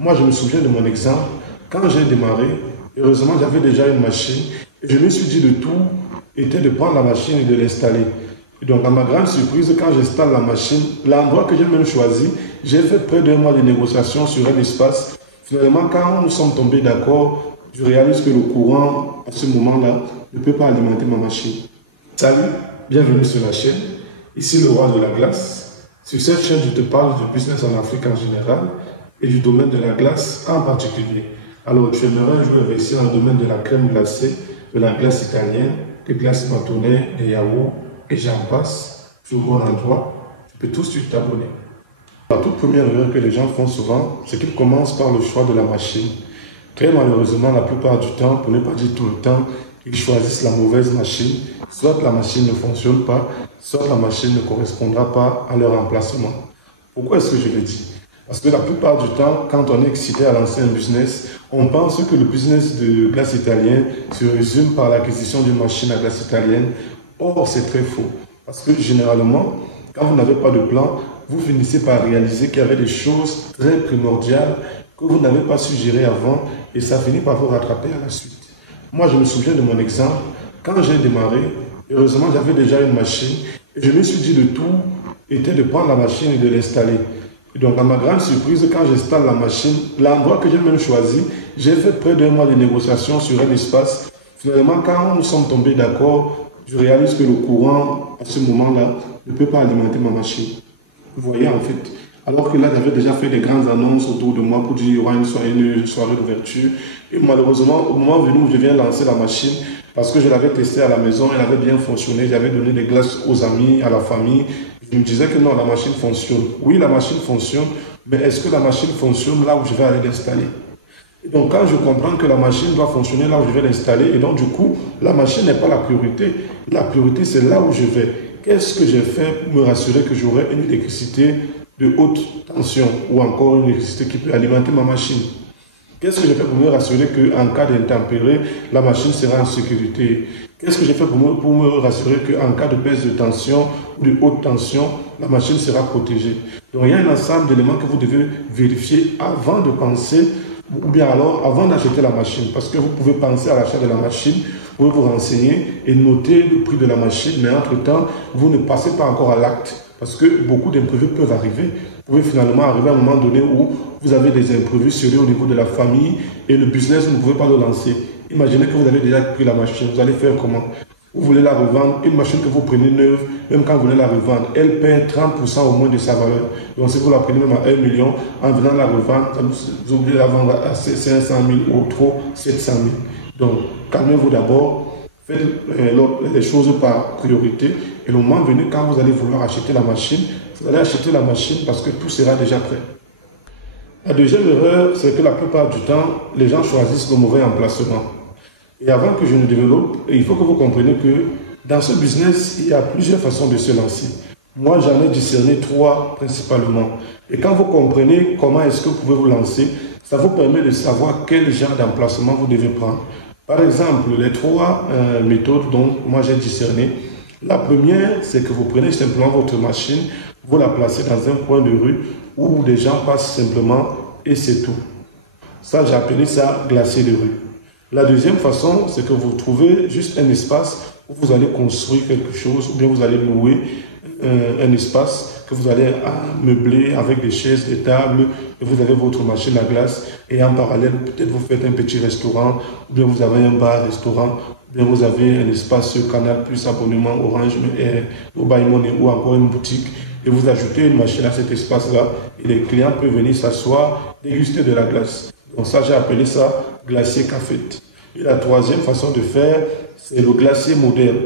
Moi, je me souviens de mon exemple. Quand j'ai démarré, heureusement, j'avais déjà une machine. Et je me suis dit, le tout était de prendre la machine et de l'installer. Et donc, à ma grande surprise, quand j'installe la machine, l'endroit que j'ai même choisi, j'ai fait près d'un mois de négociations sur un espace. Finalement, quand nous sommes tombés d'accord, je réalise que le courant, à ce moment-là, ne peut pas alimenter ma machine. Salut, bienvenue sur la chaîne. Ici le roi de la glace. Sur cette chaîne, je te parle du business en Afrique en général et du domaine de la glace en particulier. Alors, tu aimerais jouer avec ici dans le domaine de la crème glacée, de la glace italienne, des glaces bâtonnées, des yaourts et j'en passe. Je vous bon endroit. Tu peux tout de suite t'abonner. La toute première erreur que les gens font souvent, c'est qu'ils commencent par le choix de la machine. Très malheureusement, la plupart du temps, pour ne pas dire tout le temps, ils choisissent la mauvaise machine. Soit la machine ne fonctionne pas, soit la machine ne correspondra pas à leur emplacement. Pourquoi est-ce que je le dis? Parce que la plupart du temps, quand on est excité à lancer un business, on pense que le business de glace italienne se résume par l'acquisition d'une machine à glace italienne. Or, c'est très faux. Parce que généralement, quand vous n'avez pas de plan, vous finissez par réaliser qu'il y avait des choses très primordiales que vous n'avez pas su gérer avant et ça finit par vous rattraper à la suite. Moi, je me souviens de mon exemple. Quand j'ai démarré, heureusement, j'avais déjà une machine et je me suis dit le tout était de prendre la machine et de l'installer. Donc, à ma grande surprise, quand j'installe la machine, l'endroit que j'ai même choisi, j'ai fait près d'un mois de négociations sur un espace. Finalement, quand nous sommes tombés d'accord, je réalise que le courant, à ce moment-là, ne peut pas alimenter ma machine. Vous voyez, en fait. Alors que là, j'avais déjà fait des grandes annonces autour de moi pour dire qu'il y aura une soirée d'ouverture. Et malheureusement, au moment venu où je viens lancer la machine, parce que je l'avais testée à la maison, elle avait bien fonctionné, j'avais donné des glaces aux amis, à la famille. Je me disais que non, la machine fonctionne. Oui, la machine fonctionne, mais est-ce que la machine fonctionne là où je vais aller l'installer? Et donc, quand je comprends que la machine doit fonctionner là où je vais l'installer, et donc du coup, la machine n'est pas la priorité. La priorité, c'est là où je vais. Qu'est-ce que j'ai fait pour me rassurer que j'aurai une électricité de haute tension ou encore une électricité qui peut alimenter ma machine? Qu'est-ce que j'ai fait pour me rassurer qu'en cas d'intempérie, la machine sera en sécurité? Qu'est-ce que j'ai fait pour me rassurer qu'en cas de baisse de tension ou de haute tension, la machine sera protégée? Donc il y a un ensemble d'éléments que vous devez vérifier avant de penser ou bien alors avant d'acheter la machine. Parce que vous pouvez penser à l'achat de la machine, vous pouvez vous renseigner et noter le prix de la machine, mais entre-temps, vous ne passez pas encore à l'acte. Parce que beaucoup d'imprévus peuvent arriver. Vous pouvez finalement arriver à un moment donné où vous avez des imprévus sérieux au niveau de la famille et le business, vous ne pouvez pas le lancer. Imaginez que vous avez déjà pris la machine, vous allez faire comment? Vous voulez la revendre, une machine que vous prenez neuve, même quand vous voulez la revendre, elle perd 30% au moins de sa valeur. Donc si vous la prenez même à 1 million, en venant la revendre, vous oubliez de la vendre à 500 000 ou trop 700 000. Donc calmez-vous d'abord. Faites les choses par priorité et le moment venu, quand vous allez vouloir acheter la machine, vous allez acheter la machine parce que tout sera déjà prêt. La deuxième erreur, c'est que la plupart du temps, les gens choisissent le mauvais emplacement. Et avant que je ne développe, il faut que vous compreniez que dans ce business, il y a plusieurs façons de se lancer. Moi, j'en ai discerné 3 principalement. Et quand vous comprenez comment est-ce que vous pouvez vous lancer, ça vous permet de savoir quel genre d'emplacement vous devez prendre. Par exemple, les 3 méthodes dont moi j'ai discerné. La première, c'est que vous prenez simplement votre machine, vous la placez dans un coin de rue où des gens passent simplement et c'est tout. Ça, j'ai appelé ça glacier de rue. La deuxième façon, c'est que vous trouvez juste un espace où vous allez construire quelque chose ou bien vous allez louer un espace que vous allez meubler avec des chaises, des tables, et vous avez votre machine à glace et en parallèle, peut-être vous faites un petit restaurant, ou bien vous avez un bar-restaurant, ou bien vous avez un espace Canal Plus abonnement Orange, Mobile Money ou encore une boutique et vous ajoutez une machine à cet espace-là et les clients peuvent venir s'asseoir, déguster de la glace. Donc ça, j'ai appelé ça glacier cafette. Et la troisième façon de faire, c'est le glacier moderne.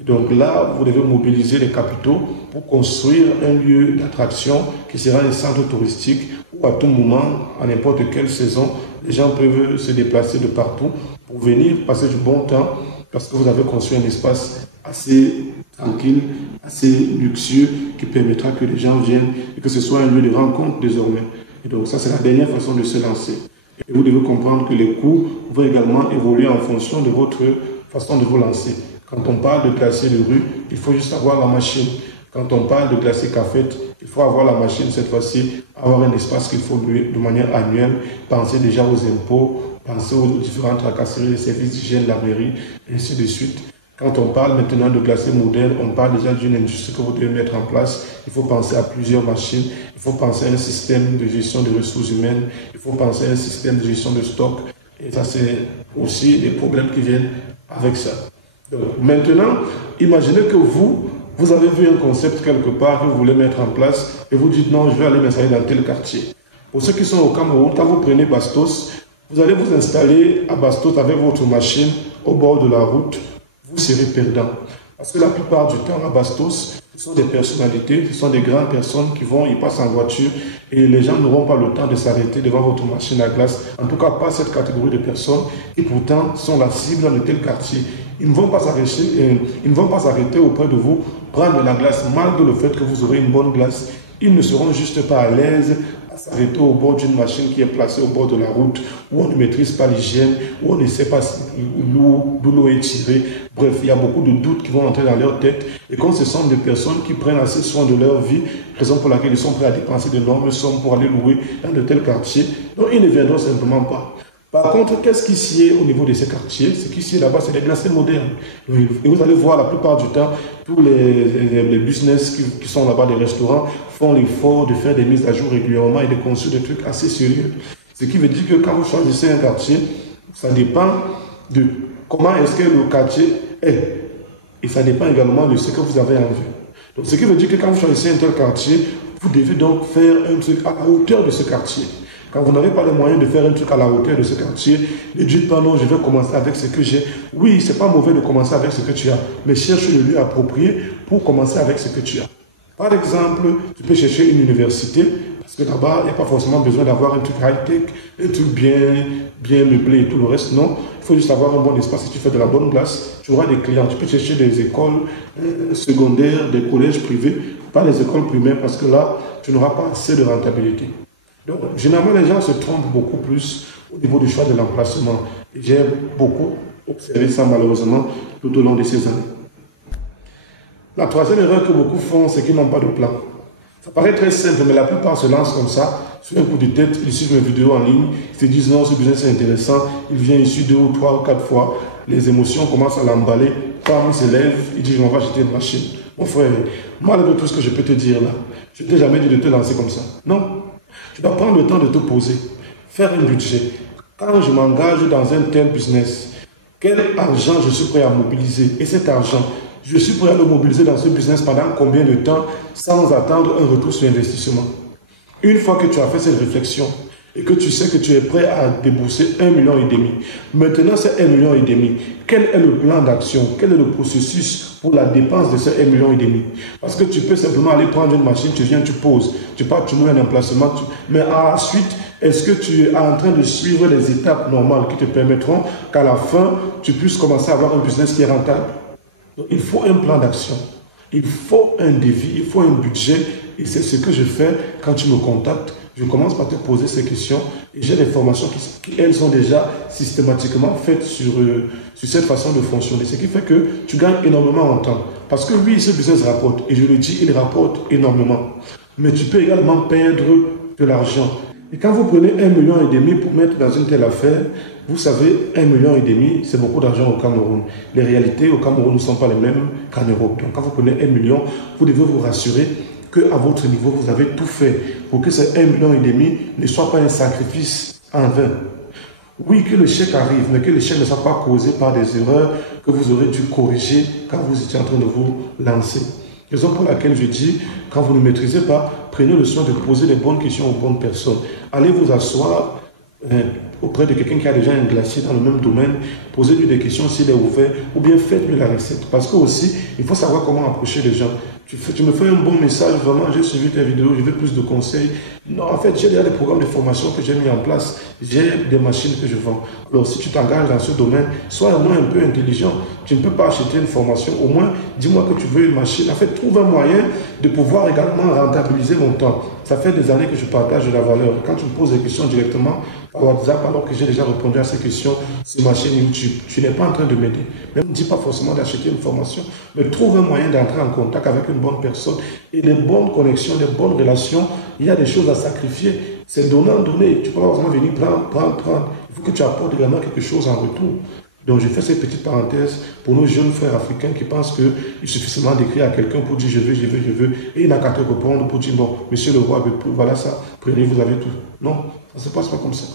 Donc là, vous devez mobiliser les capitaux pour construire un lieu d'attraction qui sera un centre touristique où à tout moment, à n'importe quelle saison, les gens peuvent se déplacer de partout pour venir passer du bon temps parce que vous avez construit un espace assez tranquille, assez luxueux qui permettra que les gens viennent et que ce soit un lieu de rencontre désormais. Et donc ça, c'est la dernière façon de se lancer. Et vous devez comprendre que les coûts vont également évoluer en fonction de votre façon de vous lancer. Quand on parle de glacier de rue, il faut juste avoir la machine. Quand on parle de glacier cafette, il faut avoir la machine cette fois-ci, avoir un espace qu'il faut louer de manière annuelle, penser déjà aux impôts, penser aux différentes tracasseries, les services d'hygiène, la mairie, et ainsi de suite. Quand on parle maintenant de glacier moderne, on parle déjà d'une industrie que vous devez mettre en place. Il faut penser à plusieurs machines, il faut penser à un système de gestion des ressources humaines, il faut penser à un système de gestion de stock. Et ça, c'est aussi des problèmes qui viennent avec ça. Donc, maintenant, imaginez que vous avez vu un concept quelque part que vous voulez mettre en place et vous dites non, je vais aller m'installer dans tel quartier. Pour ceux qui sont au Cameroun, quand vous prenez Bastos, vous allez vous installer à Bastos avec votre machine au bord de la route. Vous serez perdant. Parce que la plupart du temps, à Bastos, ce sont des personnalités, ce sont des grandes personnes qui vont, ils passent en voiture et les gens n'auront pas le temps de s'arrêter devant votre machine à glace. En tout cas, pas cette catégorie de personnes qui pourtant sont la cible de tel quartier. Ils ne vont pas s'arrêter auprès de vous, prendre de la glace, malgré le fait que vous aurez une bonne glace. Ils ne seront juste pas à l'aise à s'arrêter au bord d'une machine qui est placée au bord de la route, où on ne maîtrise pas l'hygiène, où on ne sait pas d'où l'eau est tirée. Bref, il y a beaucoup de doutes qui vont entrer dans leur tête. Et quand ce sont des personnes qui prennent assez soin de leur vie, raison pour laquelle ils sont prêts à dépenser d'énormes sommes pour aller louer dans de tels quartiers, donc ils ne viendront simplement pas. Par contre, qu'est-ce qui sied au niveau de ces quartiers? Ce qui sied là-bas, c'est les glaciers modernes. Et vous allez voir la plupart du temps, tous les business qui sont là-bas, les restaurants, font l'effort de faire des mises à jour régulièrement et de construire des trucs assez sérieux. Ce qui veut dire que quand vous choisissez un quartier, ça dépend de comment est-ce que le quartier est. Et ça dépend également de ce que vous avez en vue. Donc, ce qui veut dire que quand vous choisissez un tel quartier, vous devez donc faire un truc à la hauteur de ce quartier. Quand vous n'avez pas les moyens de faire un truc à la hauteur de ce quartier, ne dites pas non, je vais commencer avec ce que j'ai. Oui, c'est pas mauvais de commencer avec ce que tu as, mais cherche le lieu approprié pour commencer avec ce que tu as. Par exemple, tu peux chercher une université, parce que là-bas, il n'y a pas forcément besoin d'avoir un truc high-tech, un truc bien meublé et tout le reste. Non, il faut juste avoir un bon espace. Si tu fais de la bonne glace, tu auras des clients. Tu peux chercher des écoles secondaires, des collèges privés, pas les écoles primaires, parce que là, tu n'auras pas assez de rentabilité. Donc, généralement, les gens se trompent beaucoup plus au niveau du choix de l'emplacement. J'ai beaucoup observé ça, malheureusement, tout au long de ces années. La troisième erreur que beaucoup font, c'est qu'ils n'ont pas de plan. Ça paraît très simple, mais la plupart se lancent comme ça, sur un coup de tête, ils suivent mes vidéos en ligne, ils se disent non, ce business est intéressant, il vient ici 2 ou 3 ou 4 fois, les émotions commencent à l'emballer, quand il se lève, il dit on va acheter une machine. Mon frère, malgré tout ce que je peux te dire là, je ne t'ai jamais dit de te lancer comme ça. Non. Tu dois prendre le temps de te poser, faire un budget. Quand je m'engage dans un tel business, quel argent je suis prêt à mobiliser? Et cet argent, je suis prêt à le mobiliser dans ce business pendant combien de temps sans attendre un retour sur investissement? Une fois que tu as fait cette réflexion et que tu sais que tu es prêt à débourser 1,5 million, maintenant c'est 1,5 million, quel est le plan d'action? Quel est le processus pour la dépense de ces 1,5 million? Parce que tu peux simplement aller prendre une machine, tu viens, tu poses, tu pars, tu loues un emplacement, mais ensuite, est-ce que tu es en train de suivre les étapes normales qui te permettront qu'à la fin, tu puisses commencer à avoir un business qui est rentable? Donc, il faut un plan d'action, il faut un devis, il faut un budget, et c'est ce que je fais quand tu me contactes. Je commence par te poser ces questions et j'ai des formations qui, elles, sont déjà systématiquement faites sur cette façon de fonctionner. Ce qui fait que tu gagnes énormément en temps. Parce que oui, ce business rapporte, et je le dis, il rapporte énormément. Mais tu peux également perdre de l'argent. Et quand vous prenez 1,5 million pour mettre dans une telle affaire, vous savez, 1,5 million, c'est beaucoup d'argent au Cameroun. Les réalités au Cameroun ne sont pas les mêmes qu'en Europe. Donc quand vous prenez 1 million, vous devez vous rassurer qu'à votre niveau, vous avez tout fait pour que ces 1,5 million ne soit pas un sacrifice en vain. Oui, que le chèque arrive, mais que le chèque ne soit pas causé par des erreurs que vous aurez dû corriger quand vous étiez en train de vous lancer. Raison pour laquelle je dis, quand vous ne maîtrisez pas, prenez le soin de poser les bonnes questions aux bonnes personnes. Allez vous asseoir auprès de quelqu'un qui a déjà un glacier dans le même domaine, posez-lui des questions s'il est ouvert, ou bien faites-lui la recette. Parce que aussi, il faut savoir comment approcher les gens. Tu me fais un bon message, vraiment, j'ai suivi tes vidéos, je veux plus de conseils. Non, en fait, j'ai déjà des programmes de formation que j'ai mis en place. J'ai des machines que je vends. Alors, si tu t'engages dans ce domaine, sois au moins un peu intelligent. Tu ne peux pas acheter une formation. Au moins, dis-moi que tu veux une machine. En fait, trouve un moyen de pouvoir également rentabiliser mon temps. ça fait des années que je partage de la valeur. Quand tu me poses des questions directement par WhatsApp, alors que j'ai déjà répondu à ces questions sur ma chaîne YouTube, tu n'es pas en train de m'aider. Ne me dis pas forcément d'acheter une formation, mais trouve un moyen d'entrer en contact avec une bonne personne et les bonnes connexions, les bonnes relations. Il y a des choses à sacrifier. C'est donnant, donner. Tu ne peux pas forcément venir prendre. Il faut que tu apportes également quelque chose en retour. Donc, je fais cette petite parenthèse pour nos jeunes frères africains qui pensent qu'il suffit seulement d'écrire à quelqu'un pour dire je veux, et il n'a qu'à te répondre pour dire bon, monsieur le roi, voilà ça, prenez, vous avez tout. Non, ça ne se passe pas comme ça.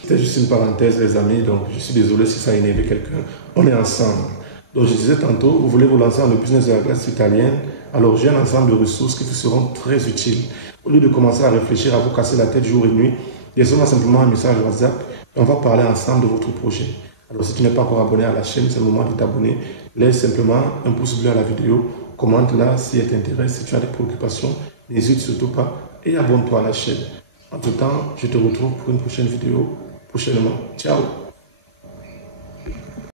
C'était juste une parenthèse, les amis, donc je suis désolé si ça a énervé quelqu'un. On est ensemble. Donc, je disais tantôt, vous voulez vous lancer dans le business de la glace italienne, alors j'ai un ensemble de ressources qui vous seront très utiles. Au lieu de commencer à réfléchir, à vous casser la tête jour et nuit, laissez-moi simplement un message WhatsApp et on va parler ensemble de votre projet. Alors, si tu n'es pas encore abonné à la chaîne, c'est le moment de t'abonner. Laisse simplement un pouce bleu à la vidéo. Commente là si elle t'intéresse. Si tu as des préoccupations, n'hésite surtout pas et abonne-toi à la chaîne. En tout temps, je te retrouve pour une prochaine vidéo prochainement. Ciao!